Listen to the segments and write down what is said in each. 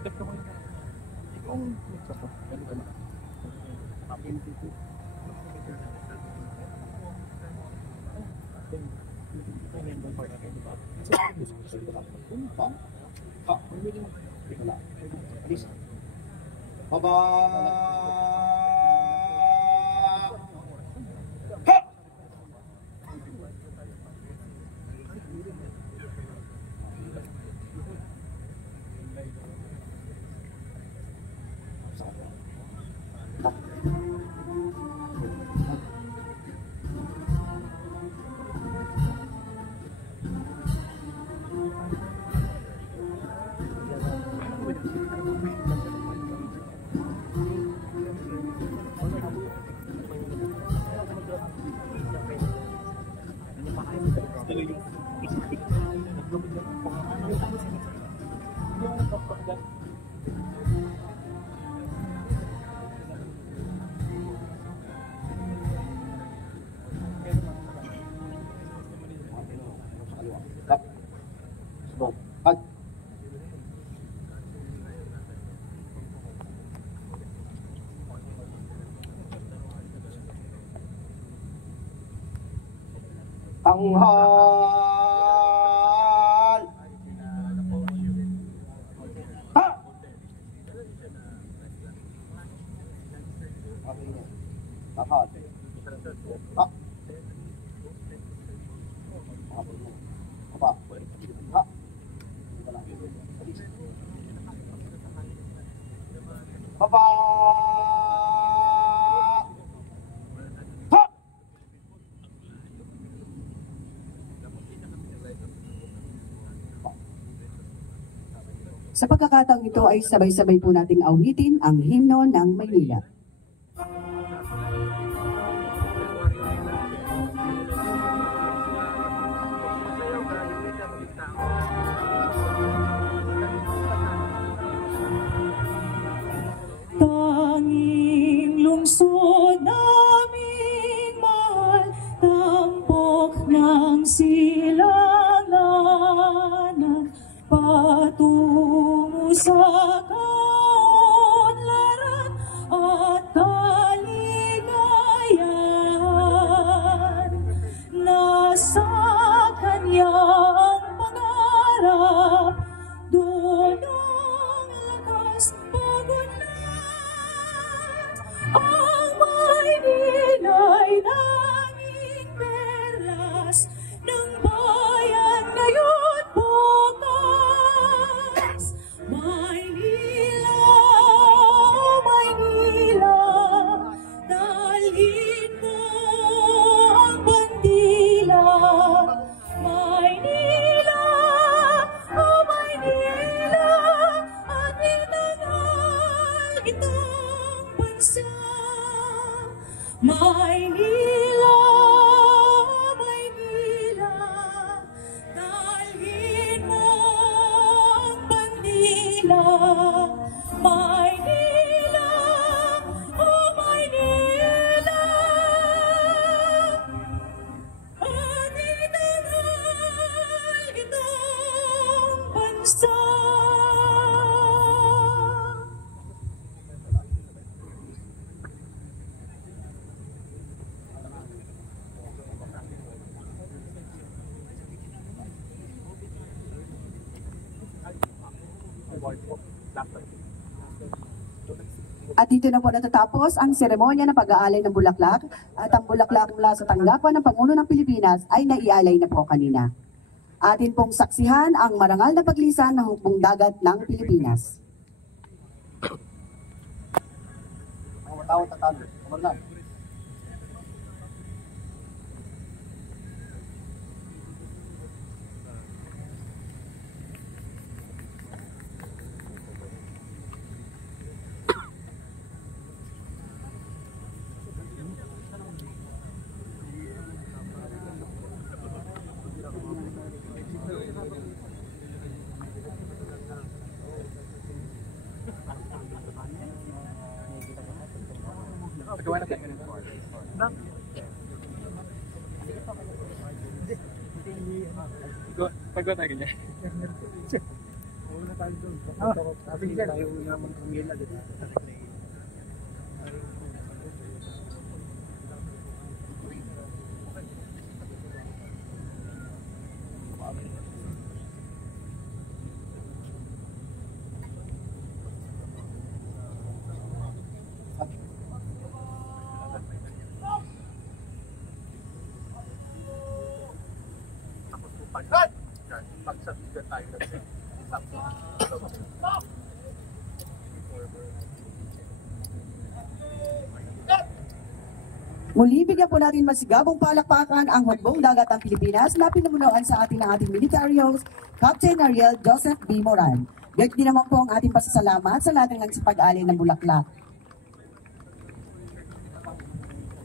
Tanghal. Ha! Tanghal. Ha! Apa? Ha! Baba! Sa pagkakataong ito ay sabay-sabay po nating awitin ang himno ng Maynila. Tanging lungsod naming mahal, tampok ng silanganan, patungo sa kaunlaran at kaligayahan. Nasa kanyang pangarap, doon ang lakas pagunlad. Ang Maynila'y tanging perlas ng bayan ngayon bukas. Maynila, Maynila, dalhin mo ang bandila. Maynila, oh Maynila, atin ang itong bansa. Maynila, Maynila, dalhin mo ang bandila. Maynila, oh Maynila, atin ang itong bansa. At dito na po natatapos ang seremonya ng pag-aalay ng bulaklak at ang bulaklak mula sa tanggapan ng Pangulo ng Pilipinas ay naialay na po kanina. Atin pong saksihan ang marangal na paglisan ng hukbong dagat ng Pilipinas. Ang tao tatalo. Kumalan. Pagod tayo ganyan. Muli, bigyan po natin masigabong palakpakan ang hukbong dagat ng Pilipinas na pinumunuan sa ating ng ating military host, Captain Ariel Joseph B. Moran. Gayun din naman po ang ating pasasalamat sa lahat ng nagsipag-alay ng Bulaklak.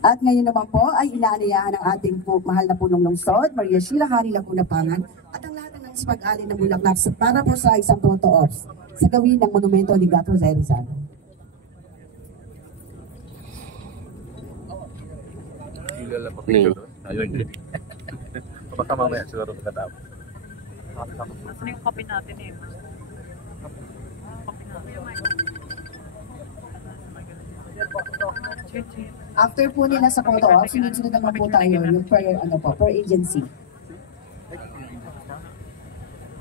At ngayon naman po ay inaanayahan ng ating mahal na punong lungsod, Maria Sheila Hari Laguna Pangan, at ang lahat ng nagsipag-alay ng Bulaklak para po sa isang photo ops sa gawin ng monumento ni Gato Rizal. Ilala pa picture doon. Ayun. Baka mamaya siguro pagkatapos. Nasaan yung kape natin eh? After po nila sa photo ops, sunod-sunod naman po tayo yung per agency.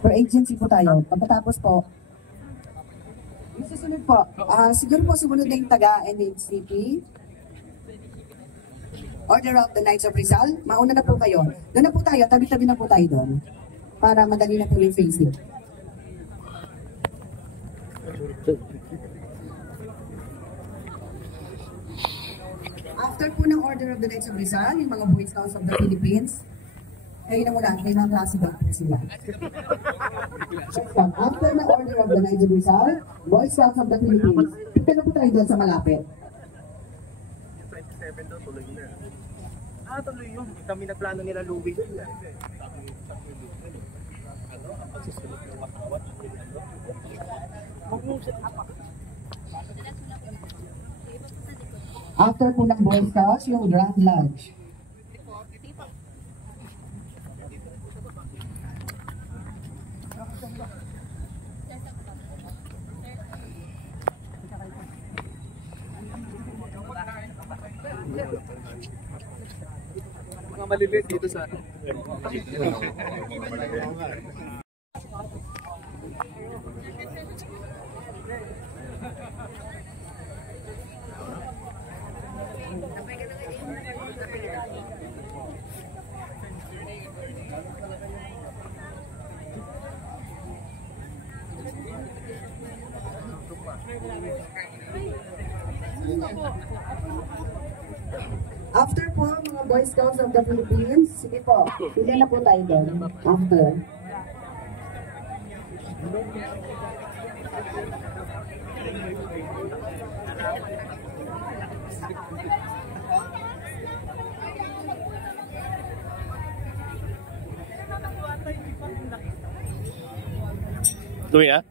Per agency po tayo. Pagkatapos po, yung susunod po, siguro po sumunod na yung taga-NHCP. Order of the Knights of Rizal. Mauna na po kayo. Doon na po tayo, tabi-tabi na po tayo doon. Para madali na po yung facing. After po ng Order of the Knights of Rizal, yung mga Boy Scouts of the Philippines, kayo na muna, may mga klase ba po sila. After ng Order of the Knights of Rizal, Boy Scouts of the Philippines, punta na po tayo doon sa malapit. 27 daw, tuloy na. Tuloy yun. Kami nagplano nila Louie. After po ng Boy Scouts, yung Grand Lodge. Mga maliliit dito sa... After po, mga Boy Scouts of the Philippines, sige po, pila na po tayo doon. After. Louie, ah?